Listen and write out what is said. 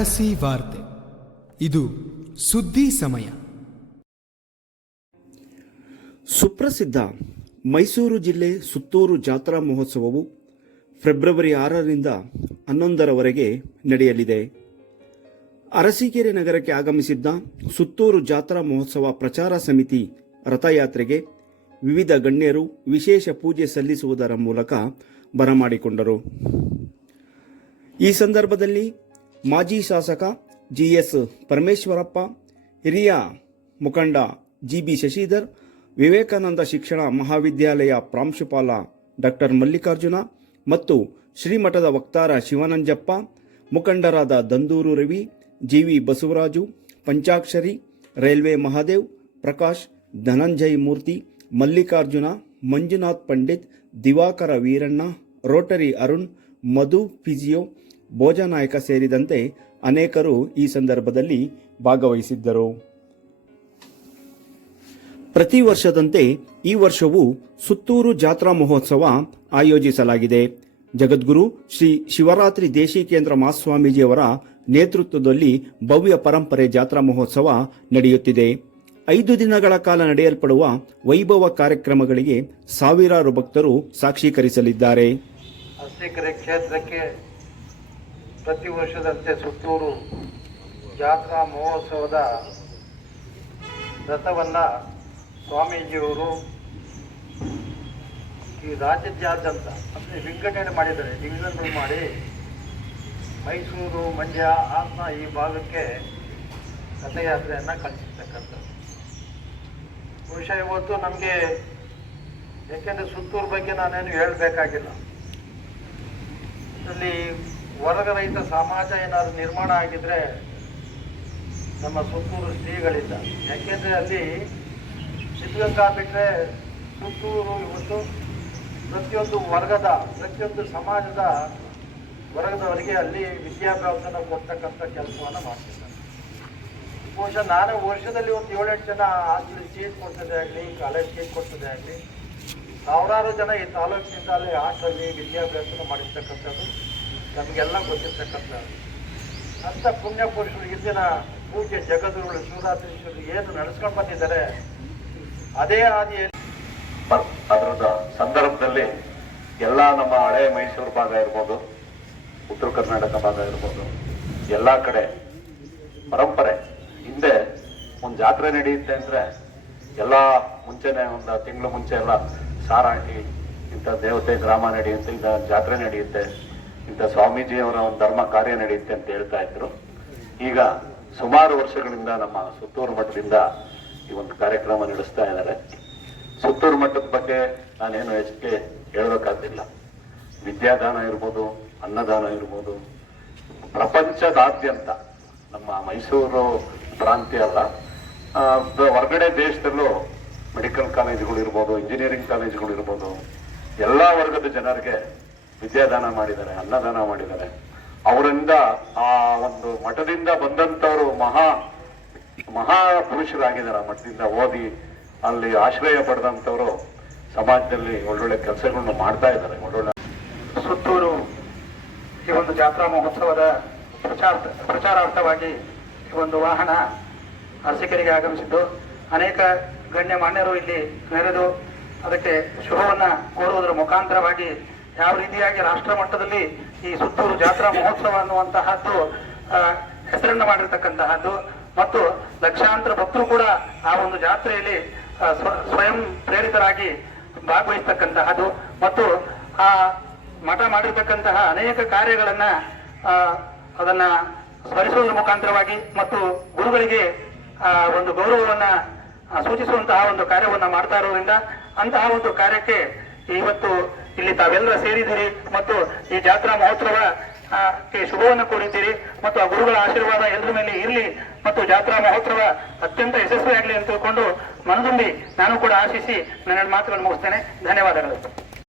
ಅರಸಿ ವಾರ್ತೆ. ಇದು ಸುದ್ದಿ ಸಮಯ. ಸುಪ್ರಸಿದ್ಧ ಮೈಸೂರು ಜಿಲ್ಲೆ ಸುತ್ತೂರು ಜಾತ್ರಾ ಮಹೋತ್ಸವವು ಫೆಬ್ರವರಿ ಆರರಿಂದ ಹನ್ನೊಂದರವರೆಗೆ ನಡೆಯಲಿದೆ. ಅರಸೀಕೆರೆ ನಗರಕ್ಕೆ ಆಗಮಿಸಿದ್ದ ಸುತ್ತೂರು ಜಾತ್ರಾ ಮಹೋತ್ಸವ ಪ್ರಚಾರ ಸಮಿತಿ ರಥಯಾತ್ರೆಗೆ ವಿವಿಧ ಗಣ್ಯರು ವಿಶೇಷ ಪೂಜೆ ಸಲ್ಲಿಸುವುದರ ಮೂಲಕ ಬರಮಾಡಿಕೊಂಡರು. ಈ ಸಂದರ್ಭದಲ್ಲಿ ಮಾಜಿ ಶಾಸಕ ಜಿಎಸ್ ಪರಮೇಶ್ವರಪ್ಪ, ಹಿರಿಯ ಮುಖಂಡ ಜಿಬಿ ಶಶಿಧರ್, ವಿವೇಕಾನಂದ ಶಿಕ್ಷಣ ಮಹಾವಿದ್ಯಾಲಯ ಪ್ರಾಂಶುಪಾಲ ಡಾಕ್ಟರ್ ಮಲ್ಲಿಕಾರ್ಜುನ ಮತ್ತು ಶ್ರೀಮಠದ ವಕ್ತಾರ ಶಿವಾನಂಜಪ್ಪ, ಮುಖಂಡರಾದ Danduru Ravi, GV Basavaraju, Panchakshari, railway Mahadev, Prakash, Dhananjay Murthy, Mallikarjuna, Manjunath Pandit, Divakara Veeranna, Rotary Arun, Madhu physio ಭೋಜನಾಯಕ ಸೇರಿದಂತೆ ಅನೇಕರು ಈ ಸಂದರ್ಭದಲ್ಲಿ ಭಾಗವಹಿಸಿದ್ದರು. ಪ್ರತಿ ವರ್ಷದಂತೆ ಈ ವರ್ಷವೂ ಸುತ್ತೂರು ಜಾತ್ರಾ ಮಹೋತ್ಸವ ಆಯೋಜಿಸಲಾಗಿದೆ. ಜಗದ್ಗುರು ಶ್ರೀ ಶಿವರಾತ್ರಿ ದೇಶಿಕೇಂದ್ರ ಮಹಾಸ್ವಾಮೀಜಿಯವರ ನೇತೃತ್ವದಲ್ಲಿ ಭವ್ಯ ಪರಂಪರೆ ಜಾತ್ರಾ ಮಹೋತ್ಸವ ನಡೆಯುತ್ತಿದೆ. ಐದು ದಿನಗಳ ಕಾಲ ನಡೆಯಲ್ಪಡುವ ವೈಭವ ಕಾರ್ಯಕ್ರಮಗಳಿಗೆ ಸಾವಿರಾರು ಭಕ್ತರು ಸಾಕ್ಷೀಕರಿಸಲಿದ್ದಾರೆ. ಕ್ಷೇತ್ರಕ್ಕೆ ಪ್ರತಿ ವರ್ಷದಂತೆ ಸುತ್ತೂರು ಜಾತ್ರಾ ಮಹೋತ್ಸವದ ರಥವನ್ನು ಸ್ವಾಮೀಜಿಯವರು ಈ ರಾಜ್ಯದಾದ್ಯಂತ ಅಂದರೆ ವಿಂಗಡಣೆ ಮಾಡಿದ್ದಾರೆ. ವಿಂಗಡಣೆ ಮಾಡಿ ಮೈಸೂರು, ಮಂಡ್ಯ, ಹಾಸನ ಈ ಭಾಗಕ್ಕೆ ರಥಯಾತ್ರೆಯನ್ನು ಕಳಿಸಿರ್ತಕ್ಕಂಥದ್ದು ಬಹುಶಃ ಇವತ್ತು ನಮಗೆ, ಯಾಕೆಂದರೆ ಸುತ್ತೂರು ಬಗ್ಗೆ ನಾನೇನು ಹೇಳಬೇಕಾಗಿಲ್ಲ. ಇದರಲ್ಲಿ ವರ್ಗರಹಿತ ಸಮಾಜ ಏನಾದ್ರು ನಿರ್ಮಾಣ ಆಗಿದ್ರೆ ನಮ್ಮ ಸುತ್ತೂರು ಶ್ರೀಗಳಿಂದ. ಯಾಕೆಂದರೆ ಅಲ್ಲಿ ಸಿದ್ಧಗಂಗಾ ಬಿಟ್ಟರೆ ಸುತ್ತೂರು ಇವತ್ತು ಪ್ರತಿಯೊಂದು ವರ್ಗದ, ಪ್ರತಿಯೊಂದು ಸಮಾಜದ ವರ್ಗದವರಿಗೆ ಅಲ್ಲಿ ವಿದ್ಯಾಭ್ಯಾಸನ ಕೊಡ್ತಕ್ಕಂಥ ಕೆಲಸವನ್ನು ಮಾಡ್ತಿದ್ದಾರೆ. ಬಹುಶಃ ನಾನು ವರ್ಷದಲ್ಲಿ ಒಂದು ಏಳೆಂಟು ಜನ ಹಾಸ್ಟೆಲ್ ಸೀಟ್ ಕೊಡ್ತದೆ ಆಗಲಿ, ಕಾಲೇಜ್ ಸೀಟ್ ಕೊಡ್ತದೆ ಆಗಲಿ, ಸಾವಿರಾರು ಜನ ಈ ತಾಲೂಕಿನಿಂದ ಅಲ್ಲಿ ಹಾಸ್ಟೆಲ್ ವಿದ್ಯಾಭ್ಯಾಸನ ಮಾಡಿರ್ತಕ್ಕಂಥದ್ದು. ನಮಗೆಲ್ಲ ಗೊತ್ತಿರ್ತಕ್ಕಂಥ ಅಂಥ ಪುಣ್ಯ ಪುರುಷರು ಇಂದಿನ ಪೂಜೆ ಜಗದ್ಗುರುಗಳು ಶಿವರಾತ್ರೀಶ್ವರರು ಏನು ನಡೆಸ್ಕೊಂಡು ಬಂದಿದ್ದಾರೆ, ಅದೇ ಹಾದಿಯಲ್ಲಿ. ಅದರದ ಸಂದರ್ಭದಲ್ಲಿ ಎಲ್ಲ ನಮ್ಮ ಹಳೆ ಮೈಸೂರು ಭಾಗ ಇರ್ಬೋದು, ಉತ್ತರ ಕರ್ನಾಟಕ ಭಾಗ ಇರ್ಬೋದು, ಎಲ್ಲ ಕಡೆ ಪರಂಪರೆ ಹಿಂದೆ ಒಂದು ಜಾತ್ರೆ ನಡೆಯುತ್ತೆ ಅಂದರೆ ಎಲ್ಲ ಮುಂಚೆನೆ ಒಂದು ತಿಂಗಳು ಮುಂಚೆ ಎಲ್ಲ ಸಾರಾಟಿ ಇಂಥ ದೇವತೆ, ಗ್ರಾಮ ನಡೆಯುತ್ತೆ ಇಂಥ ಜಾತ್ರೆ ನಡೆಯುತ್ತೆ. ಇಂಥ ಸ್ವಾಮೀಜಿಯವರ ಒಂದು ಧರ್ಮ ಕಾರ್ಯ ನಡೆಯುತ್ತೆ ಅಂತ ಹೇಳ್ತಾ ಇದ್ರು. ಈಗ ಸುಮಾರು ವರ್ಷಗಳಿಂದ ನಮ್ಮ ಸುತ್ತೂರು ಮಠದಿಂದ ಈ ಒಂದು ಕಾರ್ಯಕ್ರಮ ನಡೆಸ್ತಾ ಇದ್ದಾರೆ. ಸುತ್ತೂರು ಮಠದ ಬಗ್ಗೆ ನಾನೇನು ಹೆಚ್ಚಿಗೆ ಹೇಳಬೇಕಾದಿಲ್ಲ ವಿದ್ಯಾದಾನ ಇರ್ಬೋದು, ಅನ್ನದಾನ ಇರ್ಬೋದು, ಪ್ರಪಂಚದಾದ್ಯಂತ ನಮ್ಮ ಮೈಸೂರು ಪ್ರಾಂತ್ಯ ಅಲ್ಲ. ಹೊರಗಡೆ ದೇಶದಲ್ಲೂ ಮೆಡಿಕಲ್ ಕಾಲೇಜುಗಳು ಇರ್ಬೋದು ಇಂಜಿನಿಯರಿಂಗ್ ಕಾಲೇಜುಗಳು ಇರ್ಬೋದು ಎಲ್ಲ ವರ್ಗದ ಜನರಿಗೆ ವಿದ್ಯಾದಾನ ಮಾಡಿದ್ದಾರೆ, ಅನ್ನದಾನ ಮಾಡಿದ್ದಾರೆ. ಅವರಿಂದ ಆ ಒಂದು ಮಠದಿಂದ ಬಂದಂತವರು ಮಹಾ ಮಹಾ ಪುರುಷರಾಗಿದ್ದಾರೆ ಆ ಮಠದಿಂದ ಓದಿ ಅಲ್ಲಿ ಆಶ್ರಯ ಪಡೆದಂತವರು ಸಮಾಜದಲ್ಲಿ ಒಳ್ಳೊಳ್ಳೆ ಕೆಲಸಗಳನ್ನು ಮಾಡ್ತಾ ಇದ್ದಾರೆ. ಒಳ್ಳೊಳ್ಳೆ ಸುತ್ತೂರು ಈ ಒಂದು ಜಾತ್ರಾ ಮಹೋತ್ಸವದ ಪ್ರಚಾರ ಪ್ರಚಾರಾರ್ಥವಾಗಿ ಈ ಒಂದು ವಾಹನ ಅರ್ಚಕರಿಗೆ ಆಗಮಿಸಿದ್ದು. ಅನೇಕ ಗಣ್ಯ ಮಾನ್ಯರು ಇಲ್ಲಿ ನೆರೆದು ಅದಕ್ಕೆ ಶುಭವನ್ನ ಕೋರುವುದರ ಮುಖಾಂತರವಾಗಿ ಯಾವ ರೀತಿಯಾಗಿ ರಾಷ್ಟ್ರ ಮಟ್ಟದಲ್ಲಿ ಈ ಸುತ್ತೂರು ಜಾತ್ರಾ ಮಹೋತ್ಸವ ಅನ್ನುವಂತಹದ್ದು ಹೆಸರನ್ನು ಮಾಡಿರ್ತಕ್ಕಂತಹದ್ದು ಮತ್ತು ಲಕ್ಷಾಂತರ ಭಕ್ತರು ಕೂಡ ಆ ಒಂದು ಜಾತ್ರೆಯಲ್ಲಿ ಸ್ವ- ಸ್ವಯಂ ಪ್ರೇರಿತರಾಗಿ ಭಾಗವಹಿಸ್ತಕ್ಕಂತಹದ್ದು ಮತ್ತು ಆ ಮಠ ಮಾಡಿರ್ತಕ್ಕಂತಹ ಅನೇಕ ಕಾರ್ಯಗಳನ್ನ ಅದನ್ನ ಸ್ಮರಿಸುವುದರ ಮುಖಾಂತರವಾಗಿ ಮತ್ತು ಗುರುಗಳಿಗೆ ಆ, ಒಂದು ಗೌರವವನ್ನ ಸೂಚಿಸುವಂತಹ ಒಂದು ಕಾರ್ಯವನ್ನ ಮಾಡ್ತಾ ಇರೋದ್ರಿಂದ ಅಂತಹ ಒಂದು ಕಾರ್ಯಕ್ಕೆ ಇವತ್ತು ಇಲ್ಲಿ ತಾವೆಲ್ಲರ ಸೇರಿದ್ದೀರಿ ಮತ್ತು ಈ ಜಾತ್ರಾ ಮಹೋತ್ಸವ ಶುಭವನ್ನು ಕೋರಿದ್ದೀರಿ ಮತ್ತು ಆ ಗುರುಗಳ ಆಶೀರ್ವಾದ ಎಲ್ಲರ ಮೇಲೆ ಇರಲಿ ಮತ್ತು ಜಾತ್ರಾ ಮಹೋತ್ಸವ ಅತ್ಯಂತ ಯಶಸ್ವಿಯಾಗಲಿ ಅಂತ ತಿಳ್ಕೊಂಡು ಮನದುಂಬಿ ನಾನು ಕೂಡ ಆಶಿಸಿ ನನ್ನ ಮಾತುಗಳನ್ನು ಮುಗಿಸ್ತೇನೆ. ಧನ್ಯವಾದಗಳು.